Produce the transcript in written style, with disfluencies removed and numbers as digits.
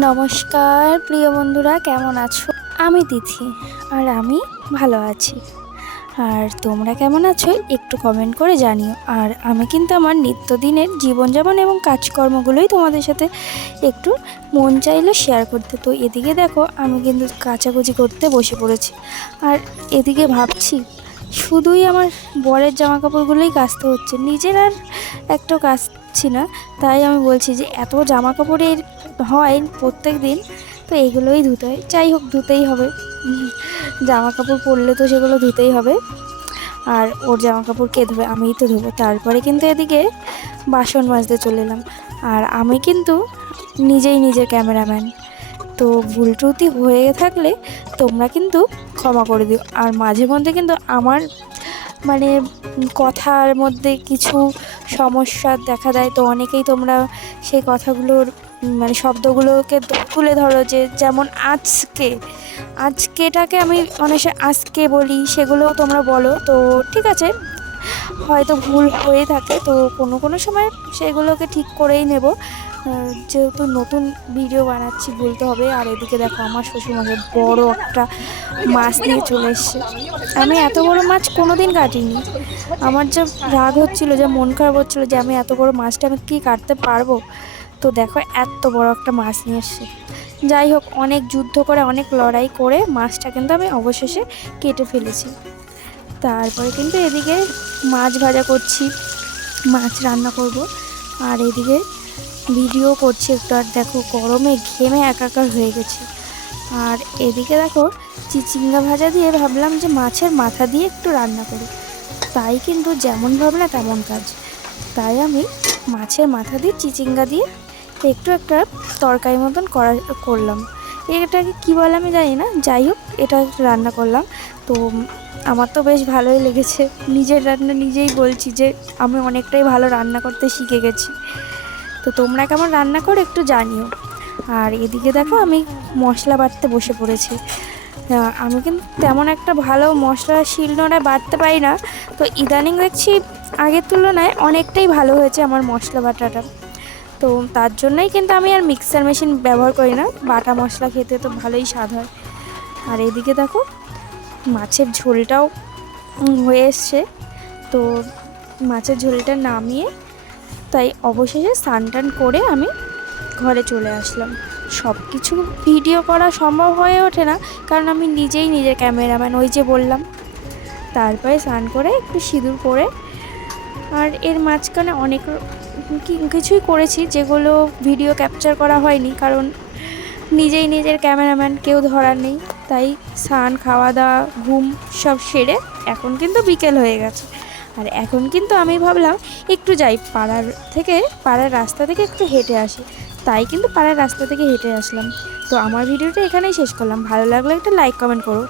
নমস্কার প্রিয় বন্ধুরা, কেমন আছো? আমি তিথি, আর আমি ভালো আছি। আর তোমরা কেমন আছো একটু কমেন্ট করে জানিও। আর আমি কিন্তু আমার নিত্যদিনের জীবনযাপন এবং কাজকর্মগুলোই তোমাদের সাথে একটু মন চাইলো শেয়ার করতে। তো এদিকে দেখো, আমি কিন্তু কাচাকুচি করতে বসে পড়েছি। আর এদিকে ভাবছি শুধুই আমার বরের জামা কাপড়গুলোই কাচতে হচ্ছে, নিজের আর একটু কাচছি না। তাই আমি বলছি যে এত জামা কাপড়ের হয় প্রত্যেক দিন, তো এগুলোই ধুতে হয়। যাই হোক, ধুতেই হবে। জামা কাপড় পরলে তো সেগুলো ধুতেই হবে। আর ওর জামা কাপড় কে ধোবে? আমিই তো ধোবো। তারপরে কিন্তু এদিকে বাসন মাজতে চলে এলাম। আর আমি কিন্তু নিজেই নিজের ক্যামেরাম্যান, তো ভুল ত্রুটি হয়ে থাকলে তোমরা কিন্তু ক্ষমা করে দিও। আর মাঝে মধ্যে কিন্তু আমার মানে কথার মধ্যে কিছু সমস্যা দেখা দেয়, তো অনেকেই তোমরা সেই কথাগুলোর শব্দগুলোকে তুলে ধরো, যে যেমন আজকেটাকে আমি অনেক আজকে বলি, সেগুলোও তোমরা বলো। তো ঠিক আছে, হয়তো ভুল হয়ে থাকে, তো কোনো কোনো সময় সেগুলোকে ঠিক করেই নেব। যেহেতু নতুন ভিডিও বানাচ্ছি, বলতে হবে। আর এদিকে দেখো, আমার শ্বশুরমশাই বড় একটা মাছ নিয়ে চলে এসছে। আমি এত বড় মাছ কোনো দিন কাটিনি। আমার যা রাগ হচ্ছিলো, যা মন খারাপ হচ্ছিলো যে আমি এত বড় মাছটা আমি কি কাটতে পারবো। তো দেখো, এত বড় একটা মাছ নিয়ে এসছে। যাই হোক, অনেক যুদ্ধ করে, অনেক লড়াই করে মাছটা কিন্তু আমি অবশেষে কেটে ফেলেছি। তারপরে কিন্তু এদিকে মাছ ভাজা করছি, মাছ রান্না করব। আর এদিকে ভিডিও করছি একটু। আর দেখো, গরমে ঘেমে একাকার হয়ে গেছি। আর এদিকে দেখো, চিচিঙ্গা ভাজা দিয়ে ভাবলাম যে মাছের মাথা দিয়ে একটু রান্না করি। তাই কিন্তু যেমন ভাবনা তেমন কাজ। তাই আমি মাছের মাথা দিয়ে চিচিঙ্গা দিয়ে একটু একটা তরকারি মতন করলাম। এটাকে কী বলে আমি জানি না, যাই হোক এটা রান্না করলাম। তো আমার তো বেশ ভালোই লেগেছে। নিজের রান্না নিজেই বলছি যে আমি অনেকটাই ভালো রান্না করতে শিখে গেছি। তো তোমরা কেমন রান্না করো একটু জানিও। আর এদিকে দেখো, আমি মশলা বাটতে বসে পড়েছি। আমি কিন্তু তেমন একটা ভালো মশলা শিলনোড়ায় বাটতে পারি না। তো ইদানিং দেখছি আগের তুলনায় অনেকটাই ভালো হয়েছে আমার মশলা বাটাটা। তো তার জন্যই কিন্তু আমি আর মিক্সার মেশিন ব্যবহার করি না। বাটা মশলা খেতে তো ভালোই স্বাদ হয়। আর এদিকে দেখো, মাছের ঝোলটাও হয়ে এসছে। তো মাছের ঝোলটা নামিয়ে তাই অবশেষে স্নান টান করে আমি ঘরে চলে আসলাম। সব কিছু ভিডিও করা সম্ভব হয়ে ওঠে না, কারণ আমি নিজেই নিজের ক্যামেরাম্যান, ওই যে বললাম। তারপরে স্নান করে একটু সিঁদুর পরে, আর এর মাঝখানে অনেক কিছুই করেছি যেগুলো ভিডিও ক্যাপচার করা হয়নি, কারণ নিজেই নিজের ক্যামেরাম্যান, কেউ ধরার নেই। তাই স্নান, খাওয়া দাওয়া, ঘুম সব সেরে এখন কিন্তু বিকেল হয়ে গেছে। আর এখন কিন্তু আমি ভাবলাম একটু যাই পাড়ার রাস্তা থেকে একটু হেঁটে আসি। তাই কিন্তু পাড়ার রাস্তা থেকে হেঁটে আসলাম। তো আমার ভিডিওটা এখানেই শেষ করলাম। ভালো লাগলে একটা লাইক কমেন্ট করো।